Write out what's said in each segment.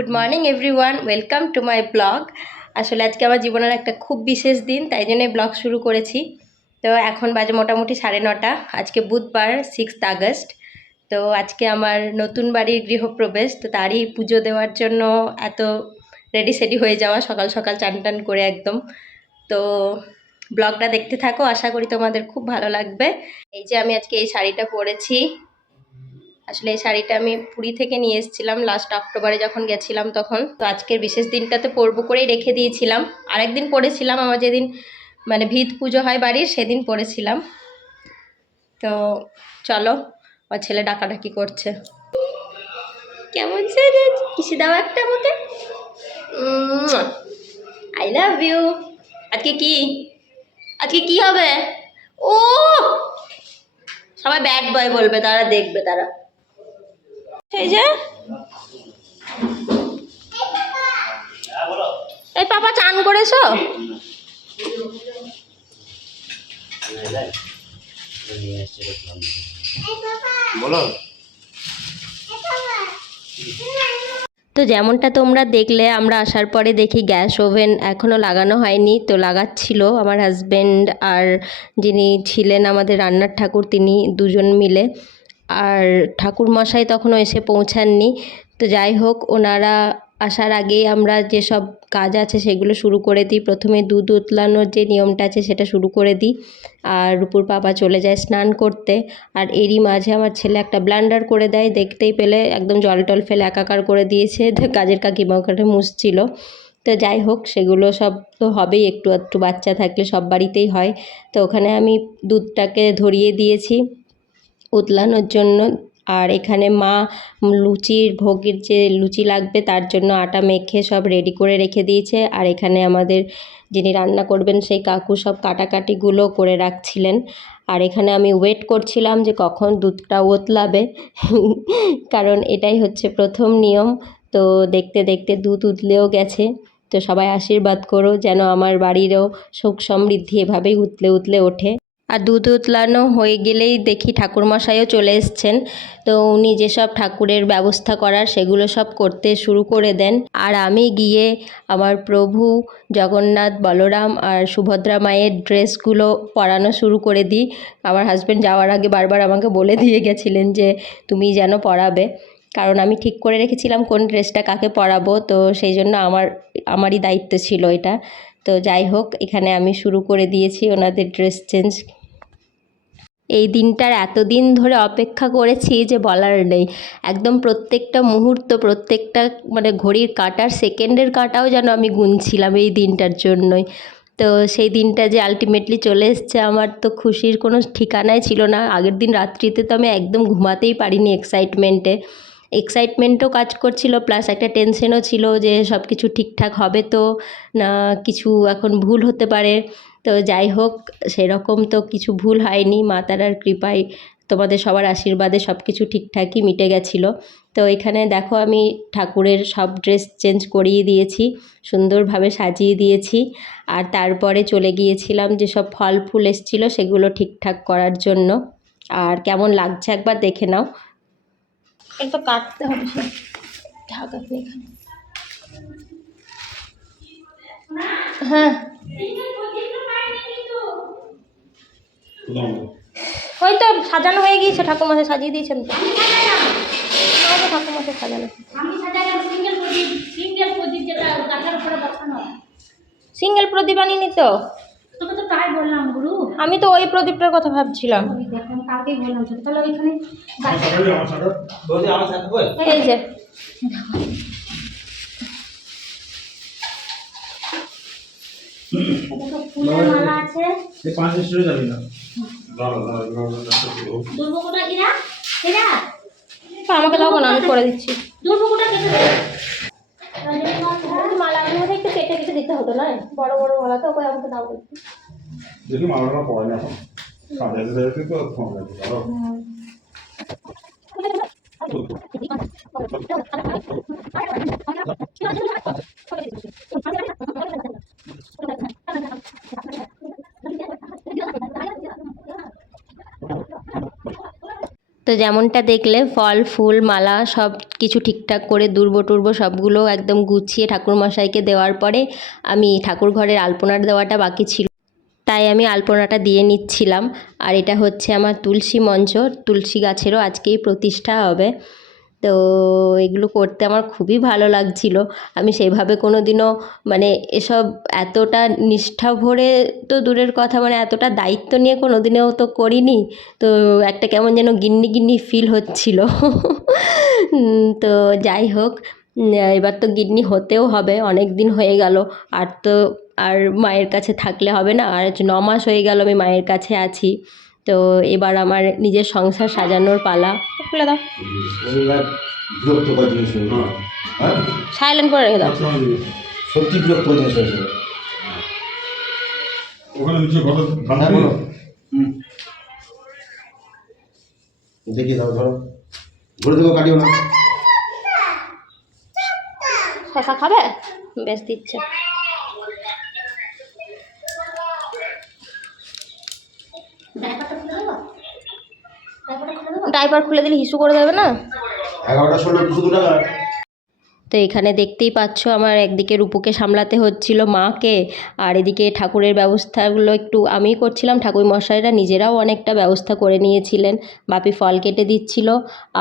Good morning everyone, welcome to my blog. আসলে আজকে আমার জীবনের একটা খুব বিশেষ দিন, তাই জন্য ব্লগ শুরু করেছি। তো এখন বাজে মোটামুটি 9:30। আজকে বুধবার 6 আগস্ট। তো আজকে আমার নতুন বাড়ির গৃহপ্রবেশ, তো তারই পুজো দেওয়ার জন্য এত রেডি সেডি হয়ে যাওয়া, সকাল সকাল চান টান করে একদম। তো ব্লগটা দেখতে থাকো, আশা করি তোমাদের খুব ভালো লাগবে। এই যে আমি আজকে এই শাড়িটা পরেছি। আসলে এই শাড়িটা আমি পুরী থেকে নিয়ে এসেছিলাম লাস্ট অক্টোবরে যখন গেছিলাম তখন। তো আজকের বিশেষ দিনটাতে পরবো করেই রেখে দিয়েছিলাম। আরেকদিন পরেছিলাম, আমার যেদিন মানে ভিত পুজো হয় বাড়ির সেদিন পরেছিলাম। তো চলো, আমার ছেলে ডাকাডাকি করছে। কেমন সেজে কিসে দাও একটা আমাকে। I love you. আজকে কি আজকে কি হবে? ও সবাই ব্যাড বয় বলবে, তারা দেখবে তারা। এই যে এই পাপা চান করেছো? বলো। তো যেমনটা তোমরা দেখলে, আমরা আসার পরে দেখি গ্যাস ওভেন এখনও লাগানো হয়নি। তো লাগাচ্ছিল আমার হাজব্যান্ড আর যিনি ছিলেন আমাদের রান্নার ঠাকুর, তিনি দুজন মিলে। আর ঠাকুর মশাই তখনও এসে পৌঁছাননি। তো যাই হোক, ওনারা আসার আগেই আমরা যেসব কাজ আছে সেগুলো শুরু করে দিই। প্রথমে দুধ উতলানোর যে নিয়মটা আছে সেটা শুরু করে দিই। আর রূপুর পাপা চলে যায় স্নান করতে। আর এরই মাঝে আমার ছেলে একটা ব্লান্ডার করে দেয়, দেখতেই পেলে একদম জল টল ফেলে একাকার করে দিয়েছে। কাজের কাকিমা ওখানে মুছছিল। তো যাই হোক, সেগুলো সব তো হবেই, একটু একটু বাচ্চা থাকলে সব বাড়িতেই হয়। তো ওখানে আমি দুধটাকে ধরিয়ে দিয়েছি উতলানোর জন্য। আর এখানে মা লুচির ভোগের যে লুচি লাগবে তার জন্য আটা মেখে সব রেডি করে রেখে দিয়েছে। আর এখানে আমাদের যিনি রান্না করবেন সেই কাকু সব কাটাকাটিগুলো করে রাখছিলেন। আর এখানে আমি ওয়েট করছিলাম যে কখন দুধটা উতলাবে, কারণ এটাই হচ্ছে প্রথম নিয়ম। তো দেখতে দেখতে দুধ উতলেও গেছে। তো সবাই আশীর্বাদ করো যেন আমার বাড়িরও সুখ সমৃদ্ধি এভাবেই উতলে উতলে ওঠে। আর দুধ উতলানো হয়ে গেলেই দেখি ঠাকুরমশাইও চলে এসছেন। তো উনি যেসব ঠাকুরের ব্যবস্থা করার সেগুলো সব করতে শুরু করে দেন। আর আমি গিয়ে আমার প্রভু জগন্নাথ, বলরাম আর সুভদ্রা মায়ের ড্রেসগুলো পরানো শুরু করে দিই। আমার হাজব্যান্ড যাওয়ার আগে বারবার আমাকে বলে দিয়ে গেছিলেন যে তুমি যেন পরাবে, কারণ আমি ঠিক করে রেখেছিলাম কোন ড্রেসটা কাকে পরাবো। তো সেই জন্য আমারই দায়িত্ব ছিল এটা। তো যাই হোক, এখানে আমি শুরু করে দিয়েছি ওনাদের ড্রেস চেঞ্জ। এই দিনটার এতদিন ধরে অপেক্ষা করেছি যে বলার নেই। একদম প্রত্যেকটা মুহূর্ত, প্রত্যেকটা মানে ঘড়ির কাঁটার সেকেন্ডের কাঁটাও যেন আমি গুনছিলাম এই দিনটার জন্যই। তো সেই দিনটা যে আলটিমেটলি চলে এসছে, আমার তো খুশির কোনো ঠিকানাই ছিল না। আগের দিন রাত্রিতে তো আমি একদম ঘুমাতেই পারিনি এক্সাইটমেন্টও কাজ করছিল, প্লাস একটা টেনশনও ছিল যে সব কিছু ঠিকঠাক হবে তো না কিছু এখন ভুল হতে পারে। তো যাই হোক, সেরকম তো কিছু ভুল হয়নি, মা তারার কৃপায়, তোমাদের সবার আশীর্বাদে সব কিছু ঠিকঠাকই মিটে গেছিলো। তো এখানে দেখো, আমি ঠাকুরের সব ড্রেস চেঞ্জ করিয়ে দিয়েছি, সুন্দরভাবে সাজিয়ে দিয়েছি। আর তারপরে চলে গিয়েছিলাম যেসব ফল ফুল এসেছিলো সেগুলো ঠিকঠাক করার জন্য। আর কেমন লাগছে একবার দেখে নাও। এটা তো কাটতে হবে, সে ঢাকা এখানে। হ্যাঁ, ওই তো সাজানো হয়ে গিয়েছে, ঠাকুরমশাই সাজিয়ে দিয়েছেন তো। ঠাকুরমশাই সাজানো, সিঙ্গেল প্রদীপ আনিনি তো। তাই বললাম গুরু, আমি তো ওই প্রদীপটার কথা ভাবছিলাম। এই যে ফুলের মালা আছে। আমাকে দাও না, আমি করে দিচ্ছি। মালাগুলোর মধ্যে একটু কেটে কেটে দিতে হতো না, বড় বড় মালা তো। ওকে আমাকে দাও দেখি, মালাটা পড়ে না এখন, সাজাতে সাজাতে তো ফোন লাগে। তো তো যেমনটা দেখলে ফল ফুল মালা সব কিছু ঠিকঠাক করে দুর্ব টুর্ব সবগুলো একদম গুছিয়ে ঠাকুরমশাইকে দেওয়ার পরে আমি ঠাকুর ঘরের আলপনার দেওয়াটা বাকি ছিল, তাই আমি আলপনাটা দিয়ে নিচ্ছিলাম। আর এটা হচ্ছে আমার তুলসী মঞ্চ, তুলসী গাছেরও আজকেই প্রতিষ্ঠা হবে। তো এগুলো করতে আমার খুবই ভালো লাগছিল। আমি সেভাবে কোনো দিনও মানে এসব এতটা নিষ্ঠা ভরে তো দূরের কথা, মানে এতটা দায়িত্ব নিয়ে কোনো দিনেও তো করিনি। তো একটা কেমন যেন গিন্নি গিন্নি ফিল হচ্ছিল। তো যাই হোক, এবার তো গিন্নি হতেও হবে, অনেক দিন হয়ে গেল। আর তো আর মায়ের কাছে থাকলে হবে না, আর 9 মাস হয়ে গেল আমি মায়ের কাছে আছি। তো এবার আমার নিজের সংসার সাজানোর পালা। খুলে দাও, সাইলেন্ট করে রেখে দাও। সত্যি বিরক্ত জিনিস হয়েছে। ওখানে নিচে ঘর দেখি দাও, ধরো ঘুরে দেবো, কাটিও না। শশা খাবে? বেশ দিচ্ছে। ডাইপার খুলে দিলে হিসু করে দেবে না? 11টা 16 200 টাকা। তো এখানে দেখতেই পাচ্ছ আমার একদিকে রূপুকে সামলাতে হচ্ছিল, মাকে, আর এদিকে ঠাকুরের ব্যবস্থাগুলো একটু আমিই করছিলাম। ঠাকুর মশাইরা নিজেরাও অনেকটা ব্যবস্থা করে নিয়েছিলেন। বাপি ফল কেটে দিচ্ছিল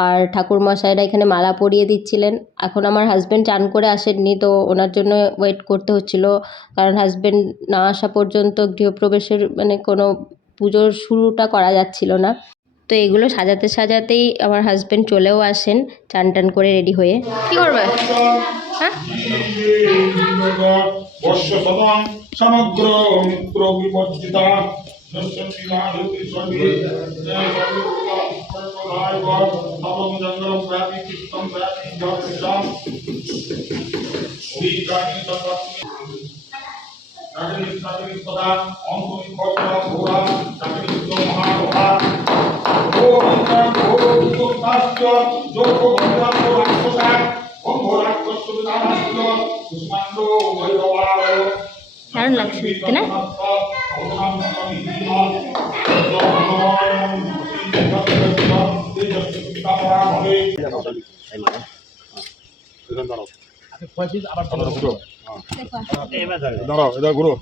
আর ঠাকুর মশাইরা এখানে মালা পরিয়ে দিচ্ছিলেন। এখন আমার হাজব্যান্ড চান করে আসেননি, তো ওনার জন্য ওয়েট করতে হচ্ছিল, কারণ হাজব্যান্ড না আসা পর্যন্ত গৃহপ্রবেশের মানে কোনো পুজোর শুরুটা করা যাচ্ছিল না। তো এগুলো সাজাতে সাজাতেই আমার হাজব্যান্ড চলেও আসেন চান টান করে রেডি হয়ে। কি করবে? হ্যাঁ, সমগ্র মিত্র বিবর্জিতা দারুণ লাগছে দেখতে না? দাঁড়াও, এটা ঘুরো।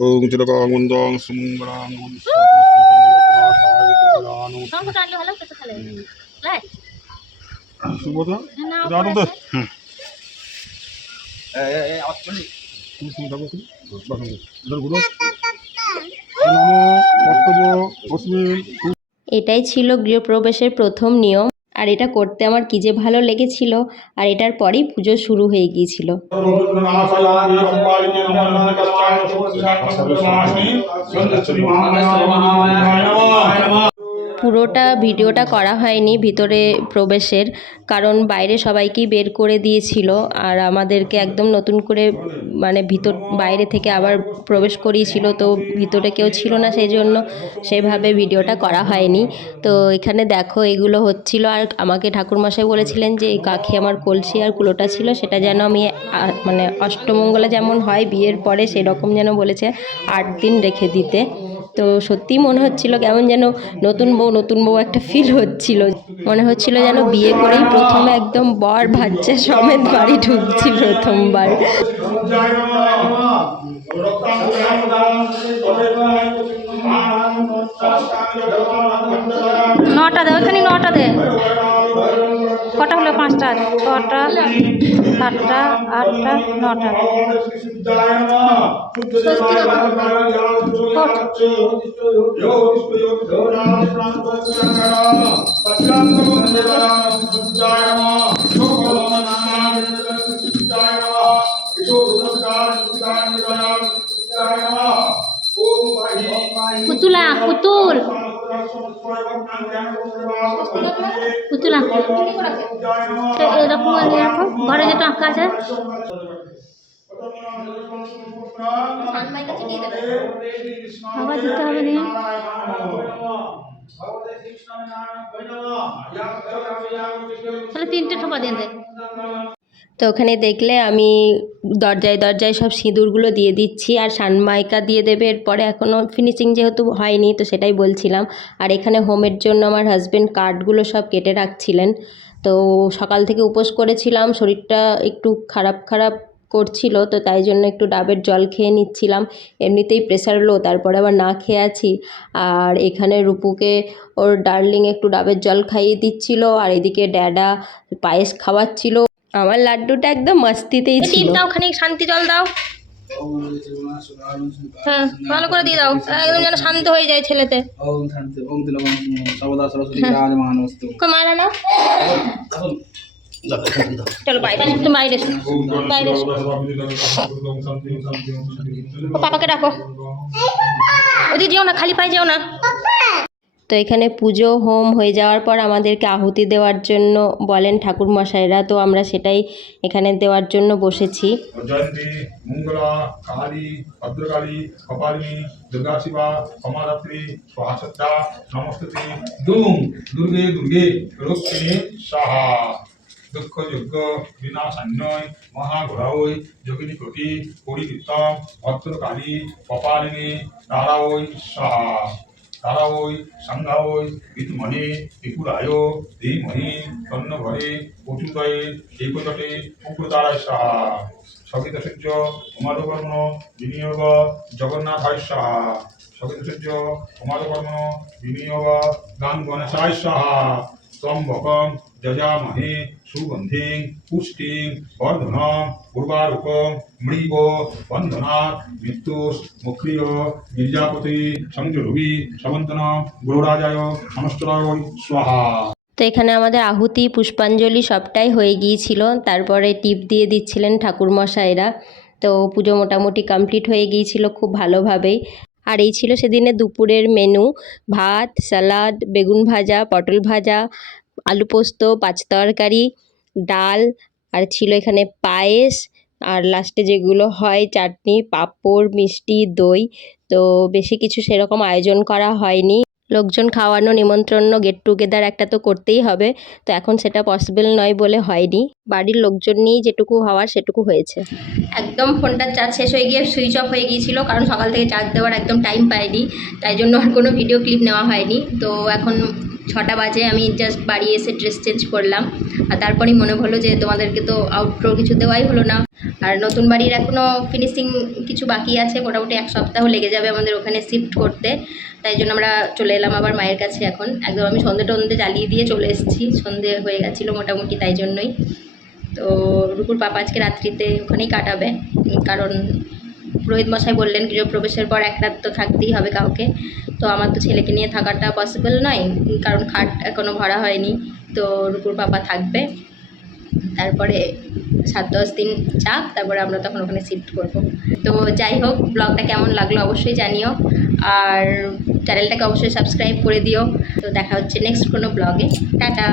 ওম চিরকামন্দং সুমঙ্গলাং সুবোধ এটা হুম এটাই ছিল গৃহপ্রবেশের প্রথম নিয়ম, আর এটা করতে আমার কী যে ভালো লেগেছিল। আর এটার পরেই পুজো শুরু হয়ে গিয়েছিল। পুরোটা ভিডিওটা করা হয়নি ভিতরে প্রবেশের, কারণ বাইরে সবাইকেই বের করে দিয়েছিল আর আমাদেরকে একদম নতুন করে মানে বাইরে থেকে আবার প্রবেশ করিয়েছিল। তো ভিতরে কেউ ছিল না, সেই জন্য সেভাবে ভিডিওটা করা হয়নি। তো এখানে দেখো এগুলো হচ্ছিল, আর আমাকে ঠাকুরমশাই বলেছিলেন যে এই কাখে আমার কলসি আর কুলোটা ছিল, সেটা যেন আমি মানে অষ্টমঙ্গলা যেমন হয় বিয়ের পরে সেরকম যেন বলেছে 8 দিন রেখে দিতে। তো সত্যিই মনে হচ্ছিল কেমন যেন নতুন বউ একটা ফিল হচ্ছিল। মনে হচ্ছিল যেন বিয়ে করেই প্রথমে একদম বর বাচ্চা সমেত বাড়ি ঢুকছি প্রথমবার। নটা দে, ওখানে 9টা দে। কটা হলো? 5টা, 6টা, 7টা, 8টা, 9টা। পুতুলা পুতুল পুতুলা এরকম রাখো, ঘরে যেটা আঁকা আছে। আবার দিতে হবে না, তাহলে 3টে ঠোপা দিয়ে দে। তো ওখানে দেখলে আমি দরজায় দরজায় সব সিঁদুরগুলো দিয়ে দিচ্ছি, আর সানমাইকা দিয়ে দেবে এরপরে, এখনও ফিনিশিং যেহেতু হয়নি তো সেটাই বলছিলাম। আর এখানে হোমের জন্য আমার হাজব্যান্ড কার্ডগুলো সব কেটে রাখছিলেন। তো সকাল থেকে উপোস করেছিলাম, শরীরটা একটু খারাপ খারাপ করছিল, তো তাই জন্য একটু ডাবের জল খেয়ে নিচ্ছিলাম। এমনিতেই প্রেশার লো, তারপরে আবার না খেয়ে আছি। আর এখানে রূপুকে ওর ডার্লিং একটু ডাবের জল খাইয়ে দিচ্ছিল, আর এদিকে ড্যাডা পায়েস খাওয়াচ্ছিল। আমার লাড্ডুটা একদম মস্তিতেই ছিল। দাও খানিক শান্তি জল দাও, হ্যাঁ ভালো করে দিয়ে দাও, একদম যেন শান্ত হয়ে যায় ছেলেতে। মারা না, চলো বাইরে, তুমি বাইরে এসো, বাইরে এসো। ও পাপাকে ডাকো, ওদিকে যেও না, খালি পায়ে যেও না। তো এখানে পুজো হোম হয়ে যাওয়ার পর আমাদেরকে আহুতি দেওয়ার জন্য বলেন ঠাকুরমশাইরা, তো আমরা সেটাই এখানে দেওয়ার জন্য বসেছি। জয়ন্তী মঙ্গলা কালী ভদ্রকালী কপালিনী দুর্গা শিবা কমারাত্রী স্বাহা নমস্তুতে দুম দুর্গে দুর্গে রক্ষিণী সাহা দুঃখ যজ্ঞ বিনাশান্যয় মহাঘোরাওই যোগিনী কোটি পরিবৃত্তম ভদ্রকালী কপালিনী তারাওই সাহা তারাওই সংঘাওই বিদ্মহে ত্রিপুরায় ধীমহি তন্নঘরে পচুতয়ে একজটে উগ্রতারায় সাহা সকিত সূর্য উমাদকর্ম বিনিয়োগ জগন্নাথায় সাহা সকিত সূর্য উমাদকর্ম বিনিয়োগ গান গণেশায় সাহা স্তম্ভকম যজামহে সুগন্ধিং পুষ্টিং বর্ধনম পূর্বারূপম মৃগ বন্ধনাৎ মৃত্যুস মুক্রিয় গির্জাপতি সংযুরুবি সমন্তন গুরুরাজায় নমস্কারায় স্বাহা। তো এখানে আমাদের আহুতি পুষ্পাঞ্জলি সবটাই হয়ে গিয়েছিল, তারপরে টিপ দিয়ে দিচ্ছিলেন ঠাকুরমশাইরা। তো পুজো মোটামুটি কমপ্লিট হয়ে গিয়েছিল খুব ভালোভাবেই। আর এই ছিল সেদিনে দুপুরের মেনু: ভাত, স্যালাড, বেগুন ভাজা, পটল ভাজা, আলু পোস্ত, পাঁচ তরকারি, ডাল, আর ছিল এখানে পায়েস, আর লাস্টে যেগুলো হয় চাটনি, পাঁপড়, মিষ্টি, দই। তো বেশি কিছু সেরকম আয়োজন করা হয়নি। লোকজন খাওয়ানো, নিমন্ত্রণ, গেট টুগেদার একটা তো করতেই হবে, তো এখন সেটা পসিবল নয় বলে হয়নি। বাড়ির লোকজন নিয়েই যেটুকু হওয়ার সেটুকু হয়েছে। একদম ফোনটার চার্জ শেষ হয়ে গিয়ে সুইচ অফ হয়ে গিয়েছিল, কারণ সকাল থেকে চার্জ দেওয়ার একদম টাইম পাইনি, তাই জন্য আর কোনো ভিডিও ক্লিপ নেওয়া হয়নি। তো এখন 6টা বাজে, আমি জাস্ট বাড়ি এসে ড্রেস চেঞ্জ করলাম, আর তারপরেই মনে হলো যে তোমাদেরকে তো আউটডোর কিছু দেওয়াই হলো না। আর নতুন বাড়ির এখনও ফিনিশিং কিছু বাকি আছে, মোটামুটি 1 সপ্তাহ লেগে যাবে আমাদের ওখানে শিফট করতে। তাই জন্য আমরা চলে এলাম আবার মায়ের কাছে। এখন একদম আমি সন্ধে টন্ধে জ্বালিয়ে দিয়ে চলে এসেছি, সন্ধে হয়ে গেছিলো মোটামুটি, তাই জন্যই। তো রূপুর পাপা আজকে রাত্রিতে ওখানেই কাটাবে, কারণ পুরোহিত মশাই বললেন গৃহপ্রবেশের পর 1 রাত তো থাকতেই হবে কাউকে। তো আমার তো ছেলেকে নিয়ে থাকাটা পসিবল নয়, কারণ খাট এখনও ভরা হয়নি। তো রূপুর পাপা থাকবে, তারপরে 7-10 দিন যাক, তারপরে আমরা তখন ওখানে শিফট করব। তো যাই হোক, ব্লগটা কেমন লাগলো অবশ্যই জানিও, আর চ্যানেলটাকে অবশ্যই সাবস্ক্রাইব করে দিও। তো দেখা হচ্ছে নেক্সট কোনো ব্লগে। টাটা।